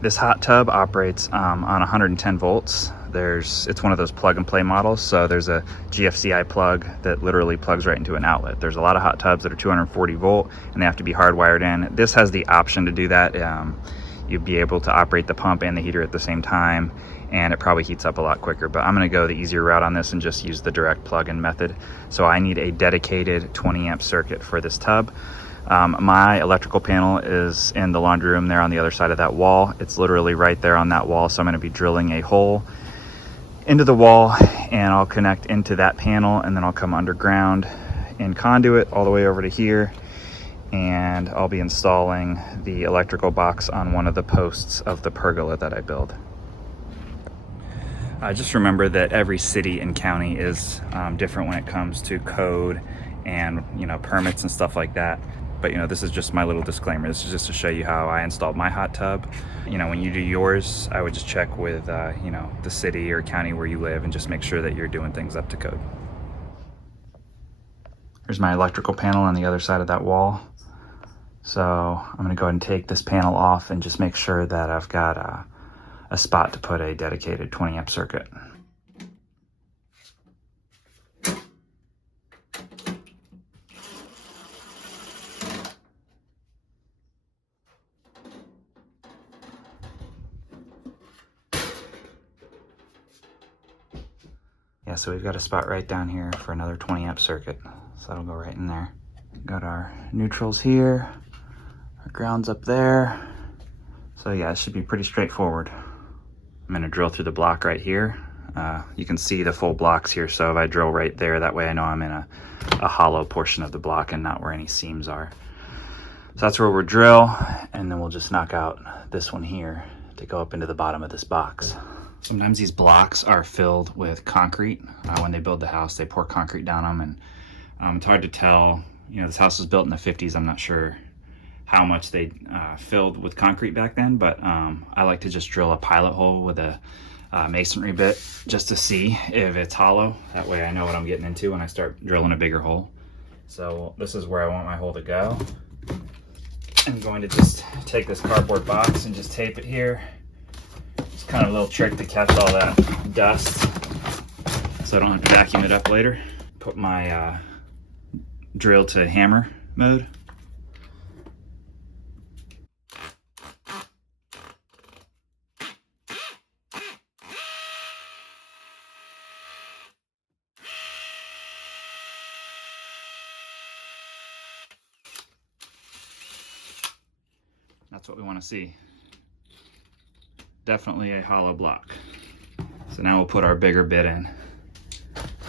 This hot tub operates on 110 volts. It's one of those plug and play models. So there's a GFCI plug that literally plugs right into an outlet. There's a lot of hot tubs that are 240 volt and they have to be hardwired in. This has the option to do that. You'd be able to operate the pump and the heater at the same time, and it probably heats up a lot quicker, but I'm gonna go the easier route on this and just use the direct plug-in method. So I need a dedicated 20 amp circuit for this tub. My electrical panel is in the laundry room there on the other side of that wall. It's literally right there on that wall. So I'm gonna be drilling a hole into the wall and I'll connect into that panel, and then I'll come underground in conduit all the way over to here, and I'll be installing the electrical box on one of the posts of the pergola that I build. Just remember that every city and county is different when it comes to code and permits and stuff like that. But this is just my little disclaimer. This is just to show you how I installed my hot tub. When you do yours, I would just check with the city or county where you live and just make sure that you're doing things up to code. Here's my electrical panel on the other side of that wall. So I'm gonna go ahead and take this panel off and just make sure that I've got a spot to put a dedicated 20 amp circuit. Yeah, so we've got a spot right down here for another 20 amp circuit. So that'll go right in there. Got our neutrals here, our ground's up there. So yeah, it should be pretty straightforward. I'm gonna drill through the block right here. You can see the full blocks here, so if I drill right there, that way I know I'm in a hollow portion of the block and not where any seams are. So that's where we'll drill, and then we'll just knock out this one here to go up into the bottom of this box. Sometimes these blocks are filled with concrete. When they build the house, they pour concrete down them, and it's hard to tell. This house was built in the 50s. I'm not sure how much they filled with concrete back then, but I like to just drill a pilot hole with a masonry bit just to see if it's hollow. That way I know what I'm getting into when I start drilling a bigger hole. So this is where I want my hole to go. I'm going to just take this cardboard box and just tape it here. It's kind of a little trick to catch all that dust so I don't have to vacuum it up later. Put my drill to hammer mode. That's what we want to see. Definitely a hollow block. So now we'll put our bigger bit in.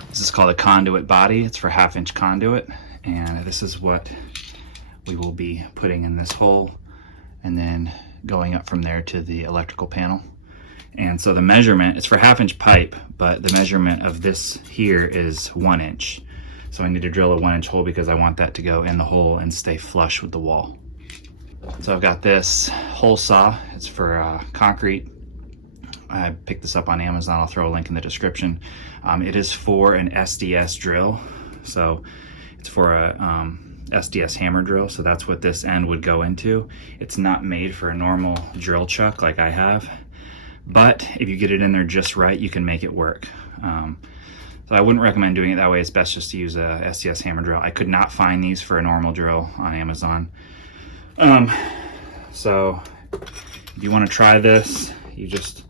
This is called a conduit body. It's for 1/2 inch conduit. And this is what we will be putting in this hole and then going up from there to the electrical panel. And so the measurement, it's for 1/2 inch pipe, but the measurement of this here is 1 inch. So I need to drill a 1 inch hole because I want that to go in the hole and stay flush with the wall. So I've got this hole saw. It's for concrete. I picked this up on Amazon. I'll throw a link in the description. It is for an SDS drill. So it's for a SDS hammer drill. So that's what this end would go into. It's not made for a normal drill chuck like I have. But if you get it in there just right, you can make it work. So I wouldn't recommend doing it that way. It's best just to use a SDS hammer drill. I could not find these for a normal drill on Amazon. So if you want to try this, you just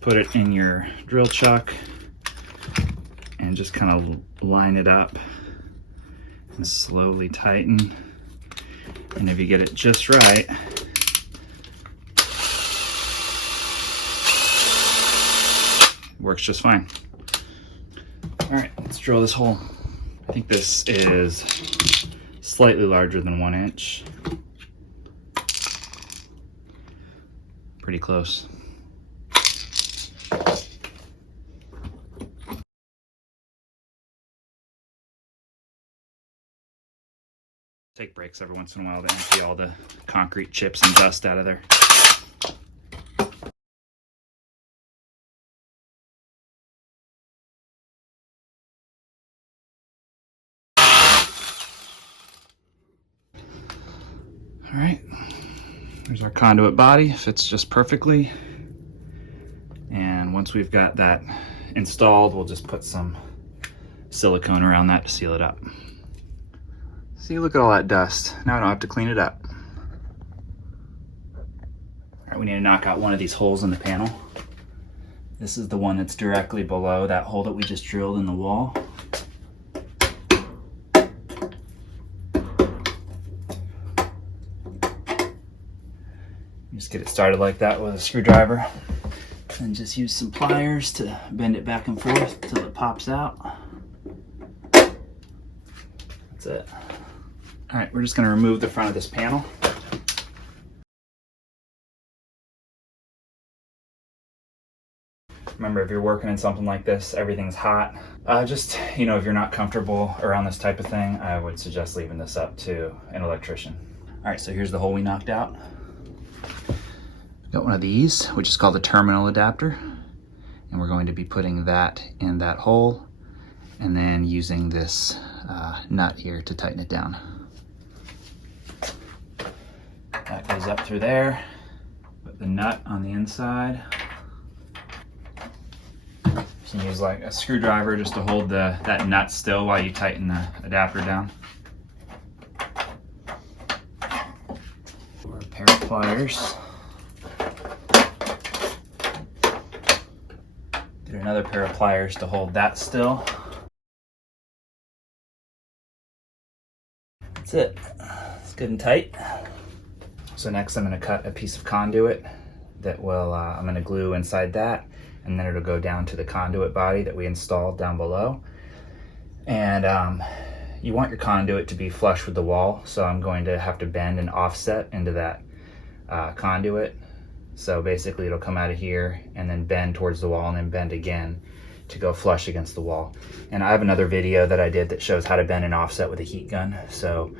put it in your drill chuck and just kind of line it up and slowly tighten. And if you get it just right, it works just fine. All right, let's drill this hole. I think this is slightly larger than 1 inch. Pretty close. Take breaks every once in a while to empty all the concrete chips and dust out of there. All right, Here's our conduit body, fits just perfectly. And once we've got that installed, we'll just put some silicone around that to seal it up. See, look at all that dust. Now I don't have to clean it up. All right, we need to knock out one of these holes in the panel. This is the one that's directly below that hole that we just drilled in the wall. Just get it started like that with a screwdriver, and just use some pliers to bend it back and forth until it pops out. That's it. All right, we're just going to remove the front of this panel. Remember, if you're working in something like this, everything's hot. Just, if you're not comfortable around this type of thing, I would suggest leaving this up to an electrician. All right, so here's the hole we knocked out. Got one of these, which is called a terminal adapter, and we're going to be putting that in that hole and then using this nut here to tighten it down. That goes up through there. Put the nut on the inside. You can use like a screwdriver just to hold that nut still while you tighten the adapter down. Or a pair of pliers. Get another pair of pliers to hold that still. That's it. It's good and tight. So next I'm going to cut a piece of conduit that will I'm going to glue inside that, and then it'll go down to the conduit body that we installed down below. And you want your conduit to be flush with the wall, so I'm going to have to bend and offset into that conduit. So basically it'll come out of here and then bend towards the wall and then bend again to go flush against the wall. And I have another video that I did that shows how to bend and offset with a heat gun, so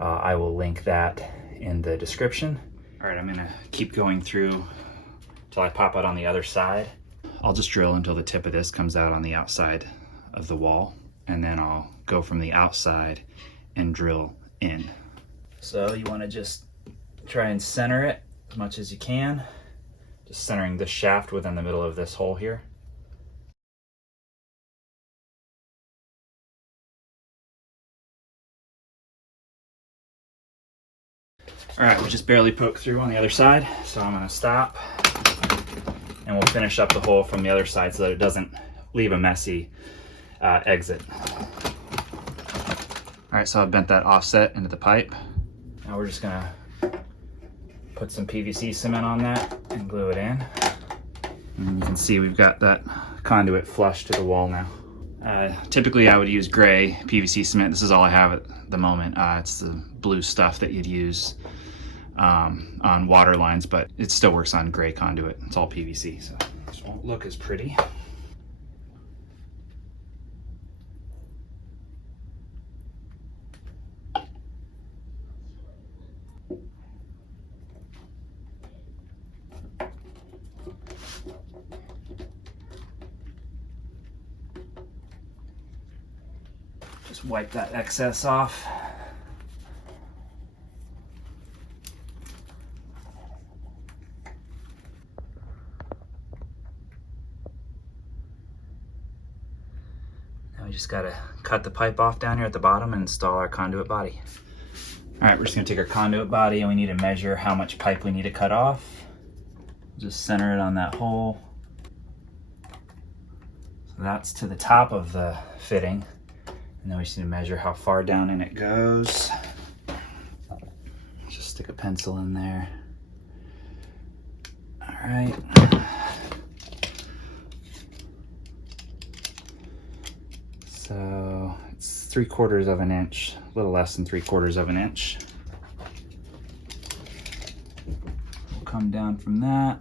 I will link that in the description. All right, I'm gonna keep going through till I pop out on the other side. I'll just drill until the tip of this comes out on the outside of the wall, and then I'll go from the outside and drill in. So you wanna just try and center it as much as you can. Just centering this shaft within the middle of this hole here. All right, we just barely poked through on the other side, so I'm gonna stop and we'll finish up the hole from the other side so that it doesn't leave a messy exit. All right, so I've bent that offset into the pipe. Now we're just gonna put some PVC cement on that and glue it in. And you can see we've got that conduit flush to the wall now. Typically I would use gray PVC cement. This is all I have at the moment. It's the blue stuff that you'd use on water lines, but it still works on gray conduit. It's all PVC, so this won't look as pretty. Just wipe that excess off. Now we just gotta cut the pipe off down here at the bottom and install our conduit body. All right, we're just gonna take our conduit body and we need to measure how much pipe we need to cut off. Just center it on that hole. So that's to the top of the fitting. And then we just need to measure how far down in it goes. Just stick a pencil in there. All right. So it's 3/4 of an inch, a little less than 3/4 of an inch. We'll come down from that.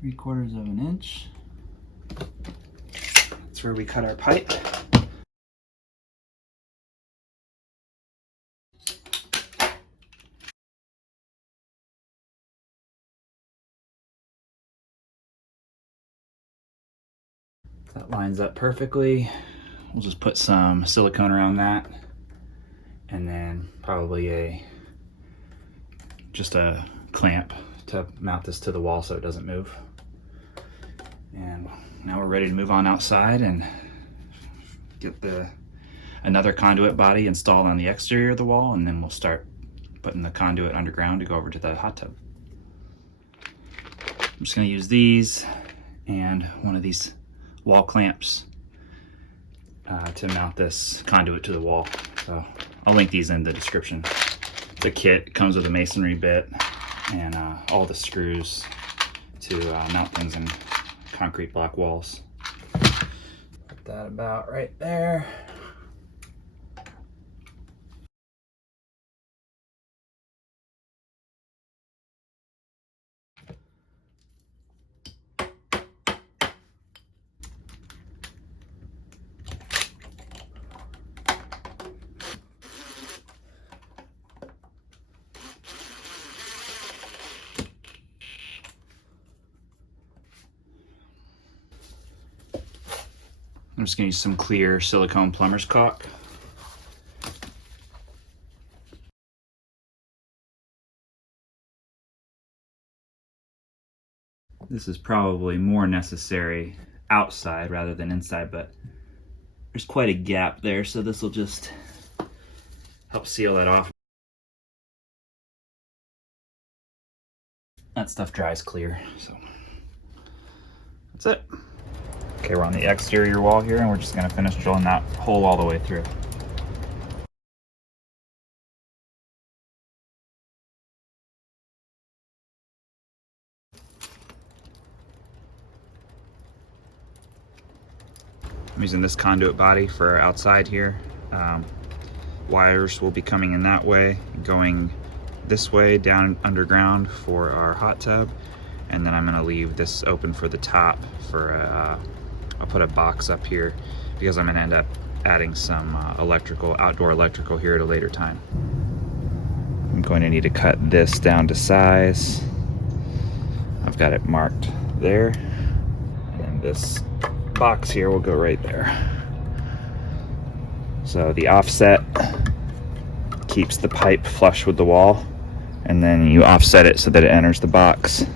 3/4 of an inch. That's where we cut our pipe. That lines up perfectly. We'll just put some silicone around that, and then probably a just a clamp to mount this to the wall so it doesn't move. And now we're ready to move on outside and get another conduit body installed on the exterior of the wall, and then we'll start putting the conduit underground to go over to the hot tub. I'm just going to use these and one of these wall clamps to mount this conduit to the wall. So I'll link these in the description. The kit comes with a masonry bit and all the screws to mount things in concrete block walls. Put that about right there. I'm just going to use some clear silicone plumber's caulk. This is probably more necessary outside rather than inside, but there's quite a gap there, so this will just help seal that off. That stuff dries clear, so that's it. Okay, we're on the exterior wall here, and we're just going to finish drilling that hole all the way through. I'm using this conduit body for our outside here. Wires will be coming in that way, going this way down underground for our hot tub, and then I'm going to leave this open for the top for I'll put a box up here because I'm going to end up adding some outdoor electrical here at a later time. I'm going to need to cut this down to size. I've got it marked there, and this box here will go right there. So the offset keeps the pipe flush with the wall, and then you offset it so that it enters the box,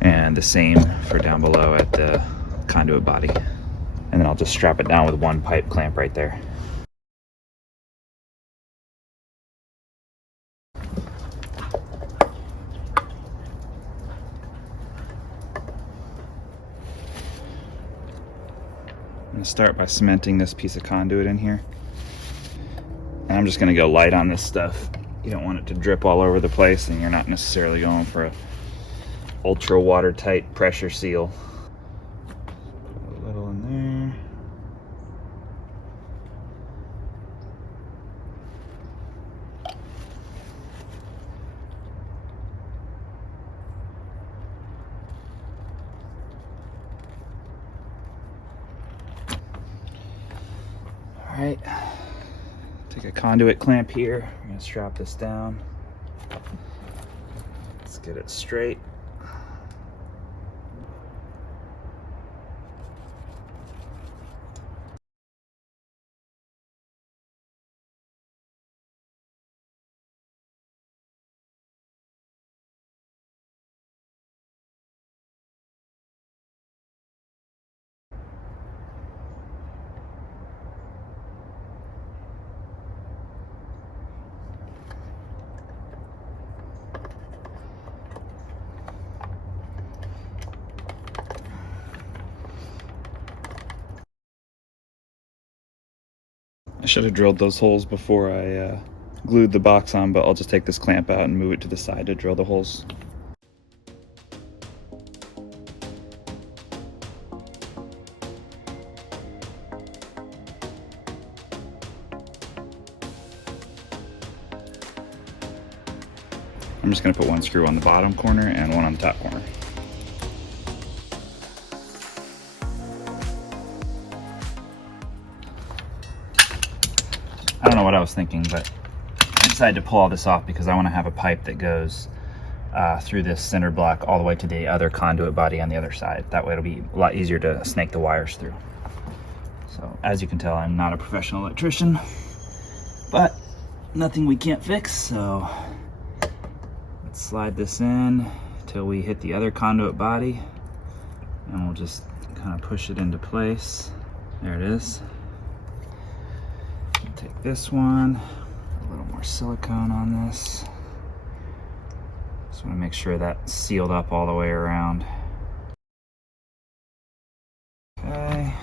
and the same for down below at the conduit body. And then I'll just strap it down with one pipe clamp right there. I'm going to start by cementing this piece of conduit in here. And I'm just going to go light on this stuff. You don't want it to drip all over the place, and you're not necessarily going for a ultra watertight pressure seal. Put a little in there. All right, take a conduit clamp here. I'm going to strap this down. Let's get it straight. I should have drilled those holes before I glued the box on, but I'll just take this clamp out and move it to the side to drill the holes. I'm just going to put one screw on the bottom corner and one on the top corner. I don't know what I was thinking, but I decided to pull all this off because I want to have a pipe that goes through this center block all the way to the other conduit body on the other side. That way it'll be a lot easier to snake the wires through. So as you can tell, I'm not a professional electrician, but nothing we can't fix, so slide this in till we hit the other conduit body, and we'll just kind of push it into place. There it is. Take this one, a little more silicone on this. Just want to make sure that's sealed up all the way around. Okay.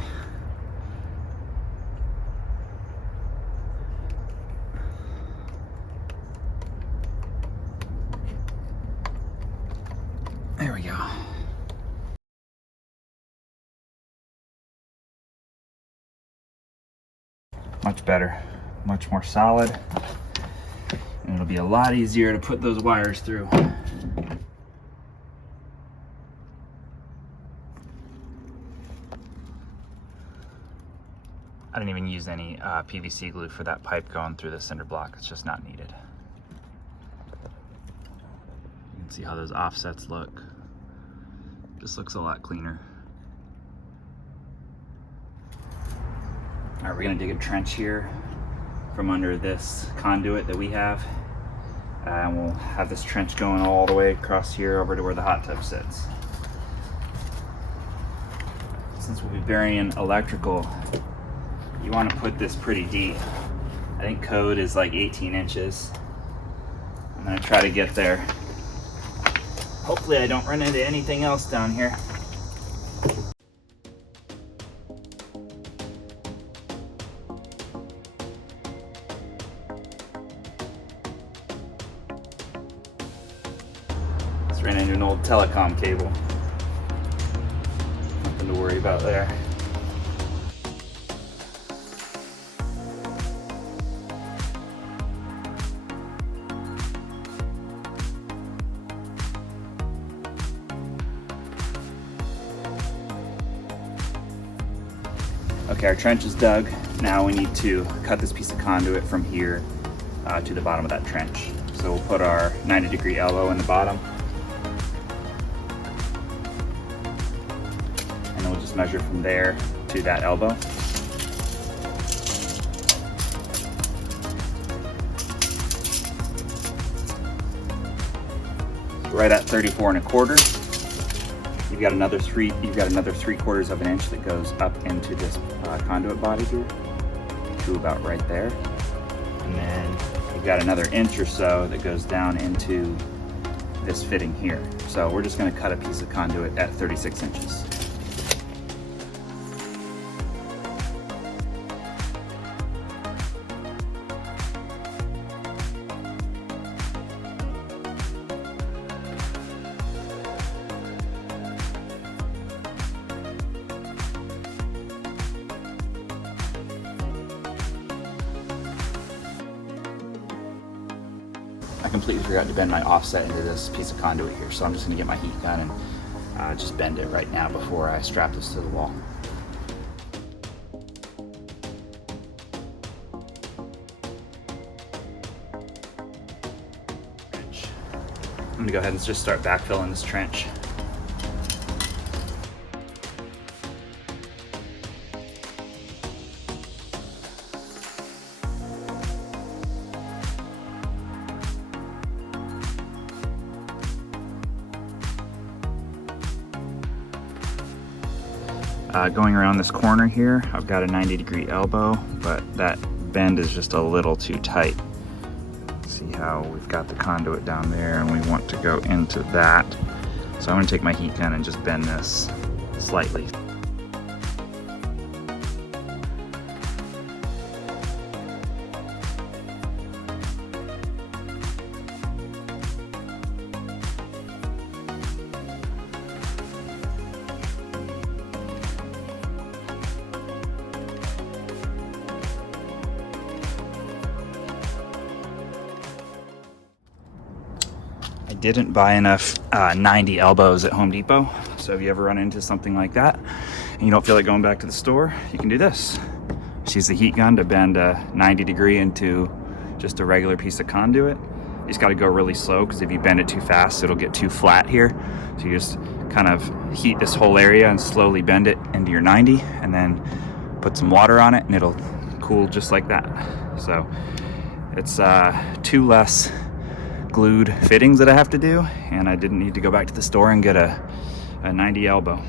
There we go. Much better, much more solid, and it'll be a lot easier to put those wires through. I didn't even use any PVC glue for that pipe going through the cinder block. It's just not needed. You can see how those offsets look. Just looks a lot cleaner. All right, we're gonna dig a trench here from under this conduit that we have. And we'll have this trench going all the way across here over to where the hot tub sits. Since we'll be burying electrical, you want to put this pretty deep. I think code is like 18 inches. I'm gonna try to get there. Hopefully I don't run into anything else down here. Just ran into an old telecom cable. Nothing to worry about there. Okay, our trench is dug. Now we need to cut this piece of conduit from here to the bottom of that trench. So we'll put our 90-degree elbow in the bottom. And then we'll just measure from there to that elbow. Right at 34 1/4. You've got another 3/4 of an inch that goes up into this conduit body here to about right there. And then you've got another inch or so that goes down into this fitting here. So we're just gonna cut a piece of conduit at 36 inches. I completely forgot to bend my offset into this piece of conduit here, so I'm just gonna get my heat gun and just bend it right now before I strap this to the wall. I'm gonna go ahead and just start backfilling this trench. Going around this corner here, I've got a 90-degree elbow, but that bend is just a little too tight. See how we've got the conduit down there and we want to go into that. So I'm gonna take my heat gun and just bend this slightly. I didn't buy enough 90 elbows at Home Depot, so if you ever run into something like that and you don't feel like going back to the store, you can do this. Just use the heat gun to bend a 90-degree into just a regular piece of conduit. You just got to go really slow, because if you bend it too fast, it'll get too flat here. So you just kind of heat this whole area and slowly bend it into your 90, and then put some water on it and it'll cool just like that. So it's 2 less glued fittings that I have to do, and I didn't need to go back to the store and get a 90 elbow.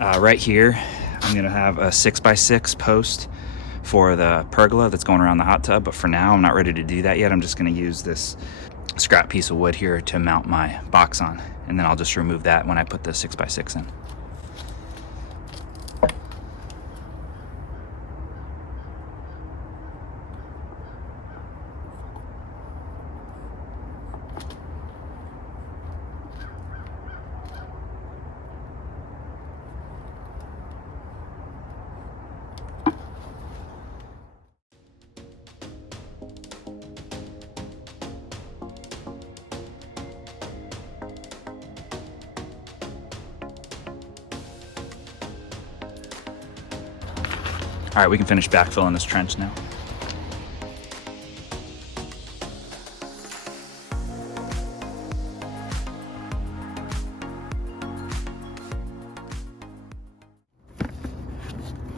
Right here, I'm gonna have a 6x6 post for the pergola that's going around the hot tub, but for now, I'm not ready to do that yet. I'm just gonna use this scrap piece of wood here to mount my box on, and then I'll just remove that when I put the 6x6 in. All right, we can finish backfilling this trench now.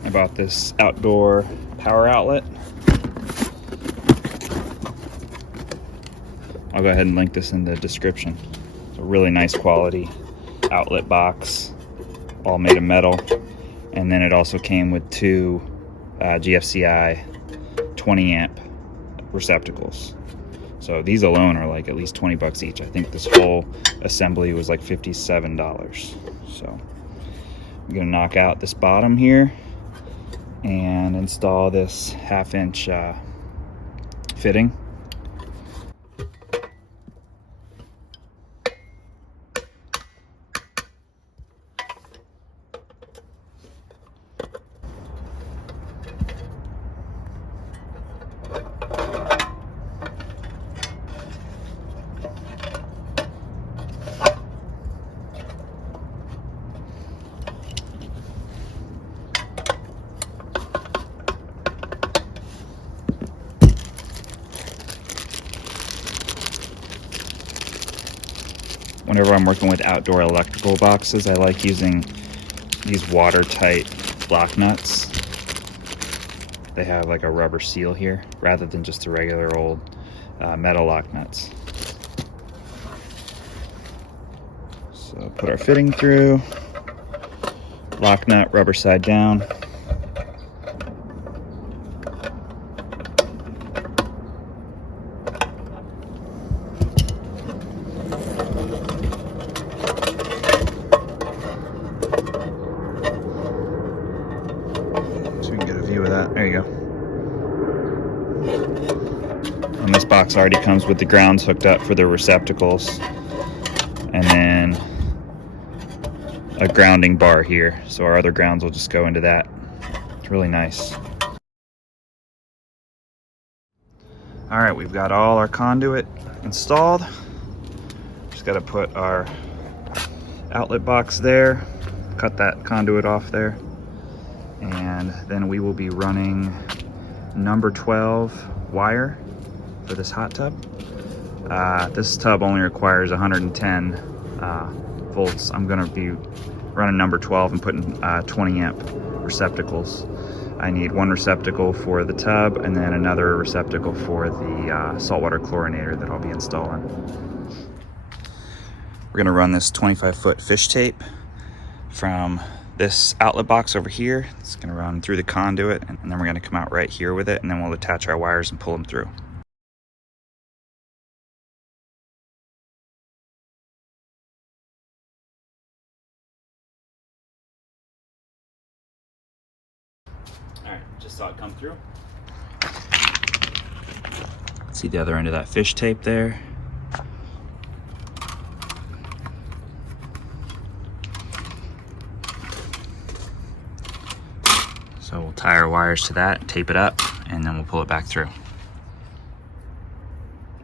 I bought this outdoor power outlet. I'll go ahead and link this in the description. It's a really nice quality outlet box, all made of metal. And then it also came with two GFCI 20 amp receptacles. So these alone are like at least 20 bucks each. I think this whole assembly was like $57. So I'm gonna knock out this bottom here and install this 1/2 inch fitting. Whenever I'm working with outdoor electrical boxes, I like using these watertight block nuts. They have like a rubber seal here rather than just the regular old metal lock nuts. So put our fitting through, lock nut rubber side down. There you go. And this box already comes with the grounds hooked up for the receptacles, and then a grounding bar here, so our other grounds will just go into that. It's really nice. All right, we've got all our conduit installed. Just got to put our outlet box there, cut that conduit off there, and then we will be running number 12 wire for this hot tub. This tub only requires 110 volts. I'm gonna be running number 12 and putting 20 amp receptacles. I need one receptacle for the tub and then another receptacle for the saltwater chlorinator that I'll be installing. We're gonna run this 25-foot fish tape from this outlet box over here. It's gonna run through the conduit, and then we're gonna come out right here with it, and then we'll attach our wires and pull them through. All right, just saw it come through. See the other end of that fish tape there. So we'll tie our wires to that, tape it up, and then we'll pull it back through.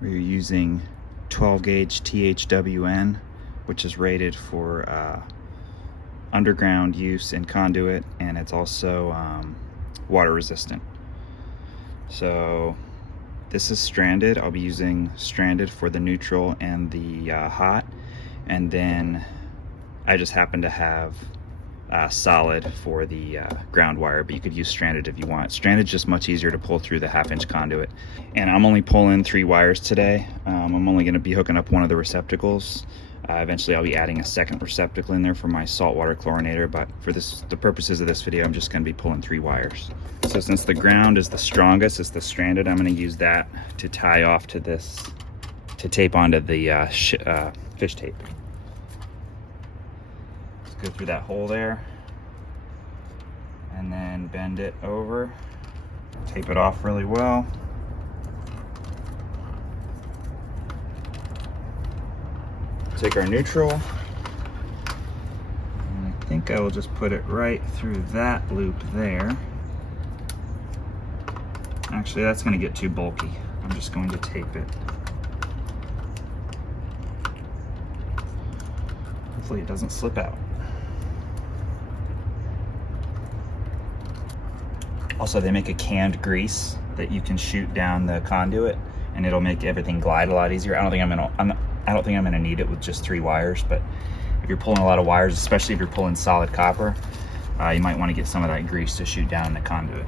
We're using 12 gauge THWN, which is rated for underground use in conduit, and it's also water resistant. So this is stranded. I'll be using stranded for the neutral and the hot, and then I just happen to have solid for the ground wire, but you could use stranded if you want. Stranded just much easier to pull through the 1/2-inch conduit. And I'm only pulling 3 wires today. I'm only going to be hooking up one of the receptacles. Eventually I'll be adding a second receptacle in there for my saltwater chlorinator, but for the purposes of this video, I'm just going to be pulling 3 wires. So since the ground is the strongest, it's the stranded, I'm going to use that to tie off to this, to tape onto the fish tape. Let's go through that hole there and then bend it over, tape it off really well. Take our neutral, and I think I will just put it right through that loop there. Actually, that's going to get too bulky. I'm just going to tape it. Hopefully it doesn't slip out. Also, they make a canned grease that you can shoot down the conduit, and it'll make everything glide a lot easier. I don't think I'm gonna need it with just 3 wires, but if you're pulling a lot of wires, especially if you're pulling solid copper, you might want to get some of that grease to shoot down the conduit.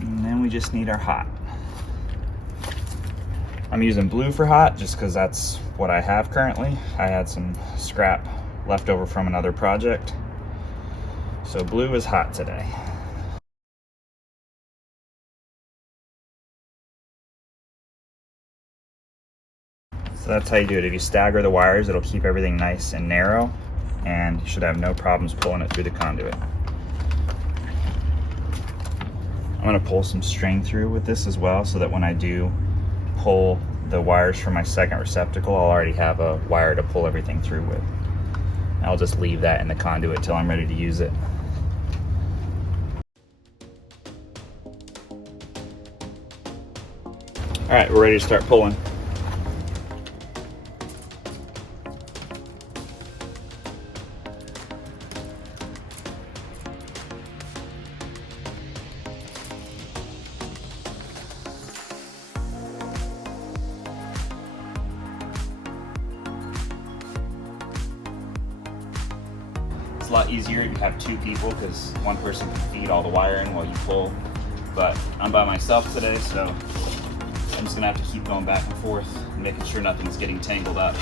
And then we just need our hot. I'm using blue for hot just because that's what I have currently. I had some scrap left over from another project, so blue is hot today. So that's how you do it. If you stagger the wires, it'll keep everything nice and narrow, and you should have no problems pulling it through the conduit. I'm going to pull some string through with this as well, so that when I do pull the wires from my second receptacle, I'll already have a wire to pull everything through with. I'll just leave that in the conduit till I'm ready to use it. All right, we're ready to start pulling. It's a lot easier if you have 2 people, because one person can feed all the wiring while you pull, but I'm by myself today, so I'm just gonna have to keep going back and forth and making sure nothing's getting tangled up.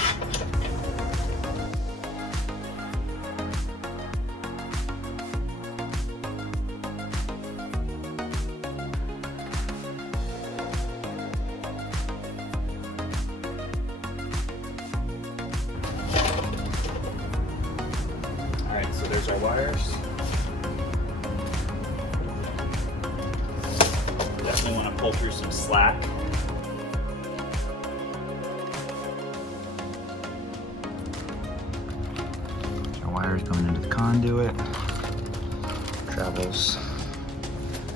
Alright, so there's our wires. Definitely want to pull through some slack. Our wires going into the conduit. Travels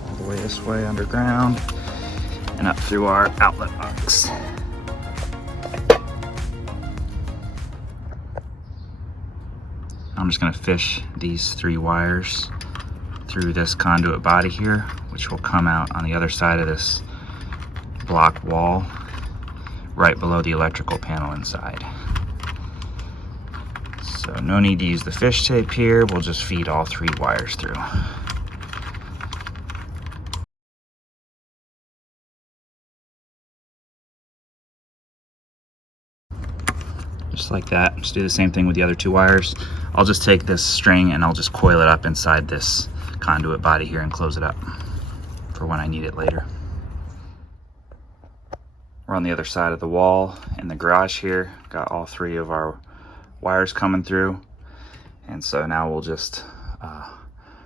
all the way this way underground and up through our outlet box. I'm just going to fish these 3 wires through this conduit body here, which will come out on the other side of this block wall right below the electrical panel inside. So no need to use the fish tape here, we'll just feed all 3 wires through. Just like that. Just do the same thing with the other 2 wires. I'll just take this string and I'll just coil it up inside this conduit body here and close it up for when I need it later. We're on the other side of the wall in the garage here. Got all 3 of our wires coming through. And so now we'll just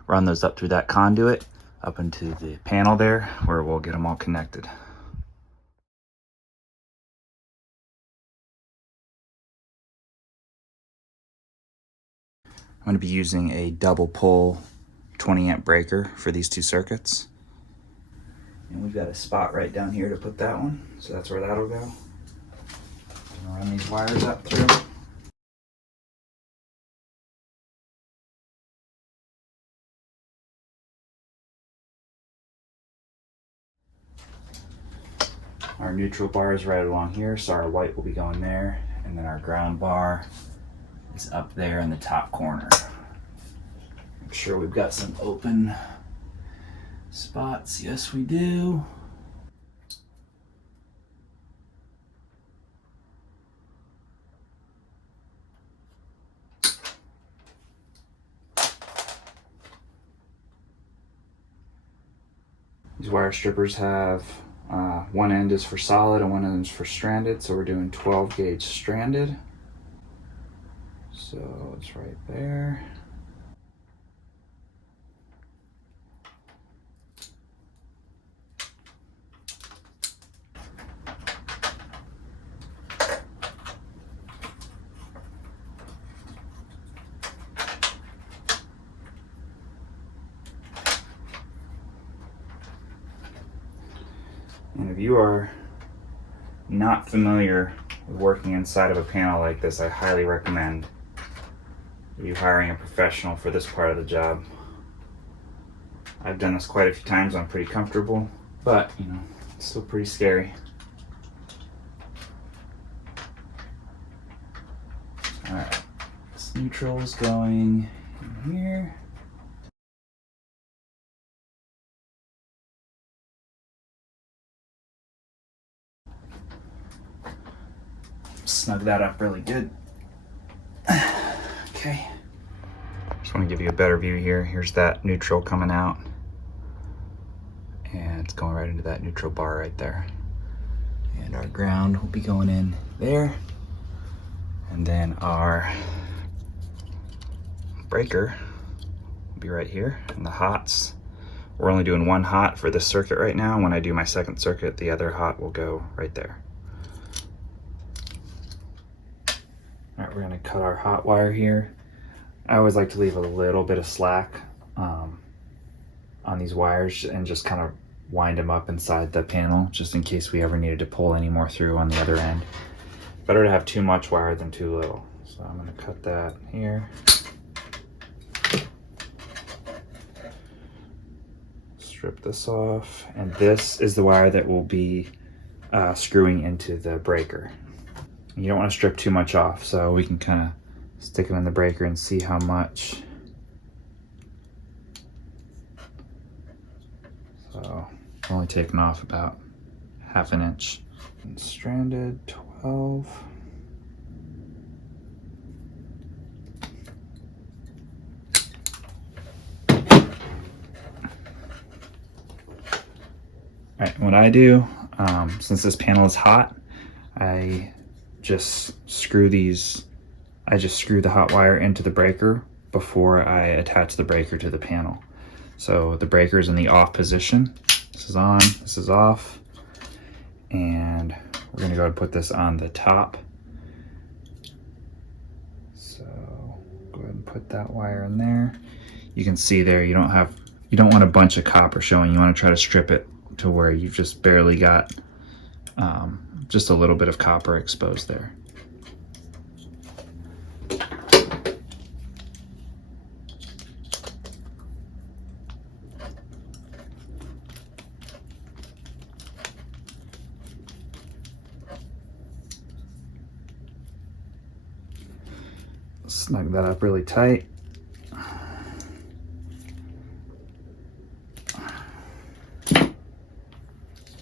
run those up through that conduit up into the panel there where we'll get them all connected. I'm going to be using a double pole 20 amp breaker for these 2 circuits. And we've got a spot right down here to put that one, so that's where that'll go. I'm going to run these wires up through. Our neutral bar is right along here, so our white will be going there, and then our ground bar is up there in the top corner. Make sure we've got some open spots. Yes, we do. These wire strippers have one end is for solid and one end is for stranded, so we're doing 12 gauge stranded. So it's right there. And if you are not familiar with working inside of a panel like this, I highly recommend you hiring a professional for this part of the job. I've done this quite a few times. I'm pretty comfortable, but you know, it's still pretty scary. All right, this neutral is going in here. Snug that up really good. Okay. Just want to give you a better view here. Here's that neutral coming out. And it's going right into that neutral bar right there. And our ground will be going in there. And then our breaker will be right here. And the hots, we're only doing one hot for this circuit right now. When I do my second circuit, the other hot will go right there. All right, we're gonna cut our hot wire here. I always like to leave a little bit of slack on these wires and just kind of wind them up inside the panel just in case we ever needed to pull any more through on the other end. Better to have too much wire than too little. So I'm gonna cut that here. Strip this off, and this is the wire that will be screwing into the breaker. You don't want to strip too much off, so we can kind of stick it in the breaker and see how much. So only taking off about ½ an inch. And stranded 12. All right, what I do, since this panel is hot, I just screw the hot wire into the breaker before I attach the breaker to the panel. So the breaker is in the off position. This is on, this is off. And we're gonna go ahead and put this on the top. So go ahead and put that wire in there. You can see there, you don't want a bunch of copper showing. You wanna try to strip it to where you've just barely got just a little bit of copper exposed there. Snug that up really tight.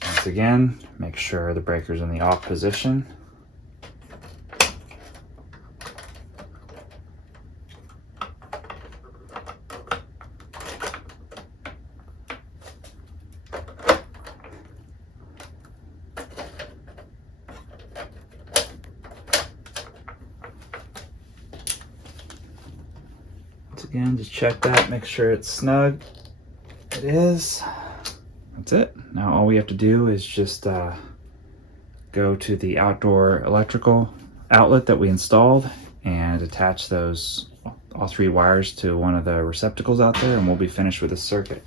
Once again, make sure the breaker's in the off position. Once again, just check that, make sure it's snug. It is. That's it. Now all we have to do is just go to the outdoor electrical outlet that we installed and attach those all 3 wires to one of the receptacles out there, and we'll be finished with this circuit.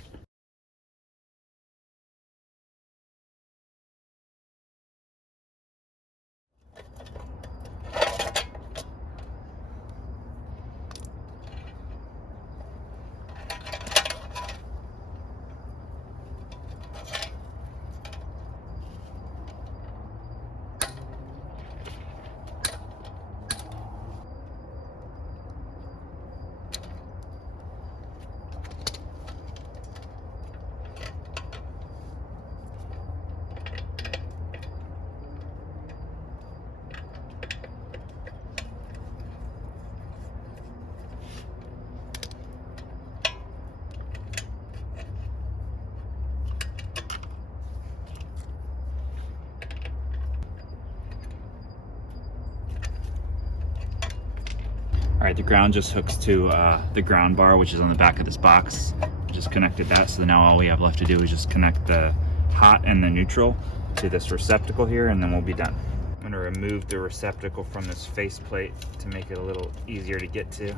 All right, the ground just hooks to the ground bar, which is on the back of this box. Just connected that, so now all we have left to do is just connect the hot and the neutral to this receptacle here, and then we'll be done. I'm gonna remove the receptacle from this faceplate to make it a little easier to get to.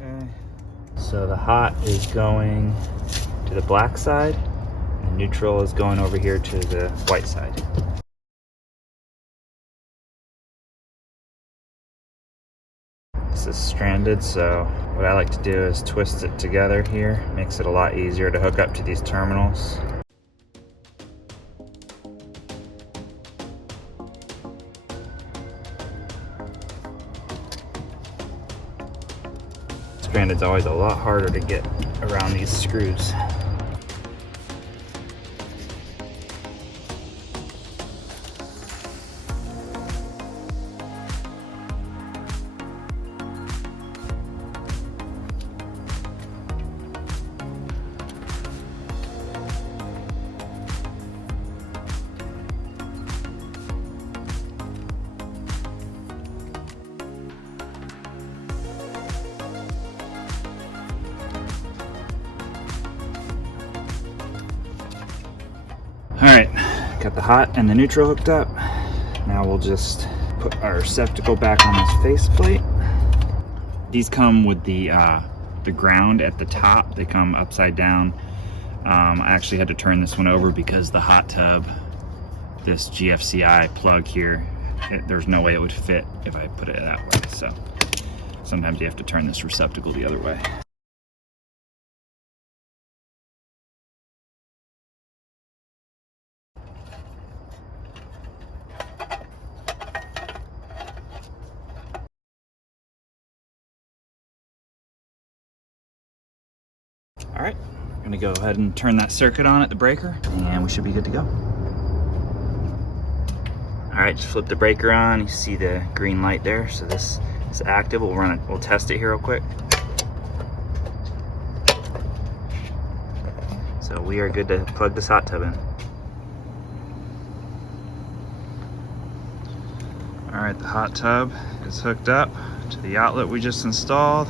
Okay. So the hot is going to the black side, and the neutral is going over here to the white side. This is stranded, so what I like to do is twist it together here. Makes it a lot easier to hook up to these terminals. Stranded's always a lot harder to get around these screws. All right, got the hot and the neutral hooked up. Now we'll just put our receptacle back on this faceplate. These come with the ground at the top. They come upside down. I actually had to turn this one over because the hot tub, this GFCI plug here, there's no way it would fit if I put it that way. So sometimes you have to turn this receptacle the other way. All right, I'm gonna go ahead and turn that circuit on at the breaker, and we should be good to go. All right, just flip the breaker on. You see the green light there, so this is active. We'll test it here real quick. So we are good to plug this hot tub in. All right, the hot tub is hooked up to the outlet we just installed.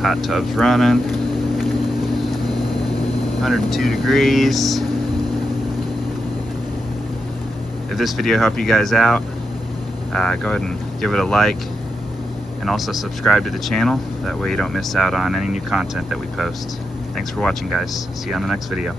Hot tub's running, 102 degrees. If this video helped you guys out, go ahead and give it a like, and also subscribe to the channel. That way you don't miss out on any new content that we post. Thanks for watching, guys. See you on the next video.